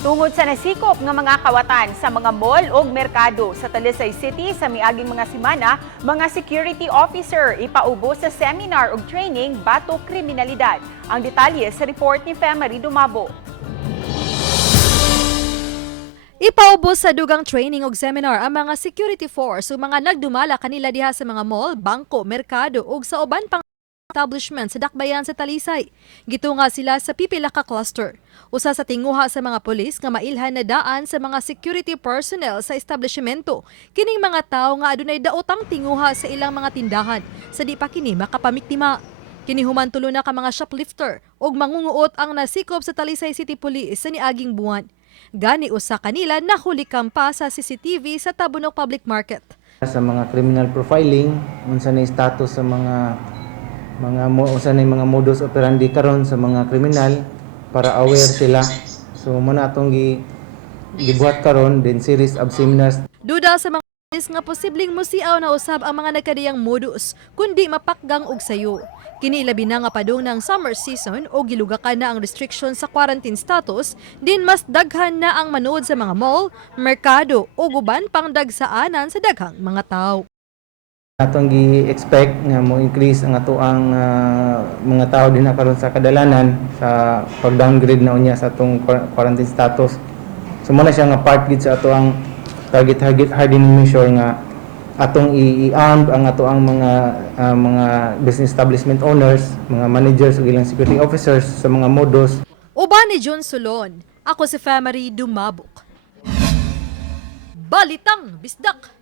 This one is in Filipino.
Tungod sa nasikop ng mga kawatan sa mga mall o merkado sa Talisay City sa miaging mga semana, mga security officer ipaubo sa seminar ug training batok kriminalidad. Ang detalye sa report ni Femari Dumabo. Ipaubos sa dugang training ug seminar ang mga security force ug mga nagdumala kanila diha sa mga mall, bangko, merkado ug sa uban pang establishment sa dakbayan sa Talisay. Gitunga sila sa pipila ka cluster. Usa sa tinguha sa mga pulis nga mailhan na daan sa mga security personnel sa establishmento. Kining mga tawo nga adunay daotang tinguha sa ilang mga tindahan sa di pa kini makapamiktima. Kini human tulo na ka mga shoplifter ug mangunguot ang nasikop sa Talisay City Police sa niaging buwan. Gani usa kanila nahuli pa sa CCTV sa Tabunok Public Market. Sa mga criminal profiling, unsa na status sa unsa na mga modus operandi karon sa mga kriminal para aware sila. So muna atong gibuhat karon din series of seminars. Duda sa mga pulis nga posibleng musiaw na usab ang mga nagkadiyang modus kundi mapakgang og sayo. Kini labi na nga padung ng summer season o gilugakan na ang restriction sa quarantine status, din mas daghan na ang manood sa mga mall, merkado o guban pang dagsaanan sa daghang mga tao. Atong gi-expect nga mo increase ang atoang mga tao din na karon sa kadalanan sa pag-downgrade na unya sa atong quarantine status. So muna siya nga part gid sa atoang target hardening measure nga atong i-arm ang atoang mga business establishment owners, mga managers ug ilang security officers sa mga modus. Uban ni John Solon, ako si Femari Dumabok. Balitang Bisdak.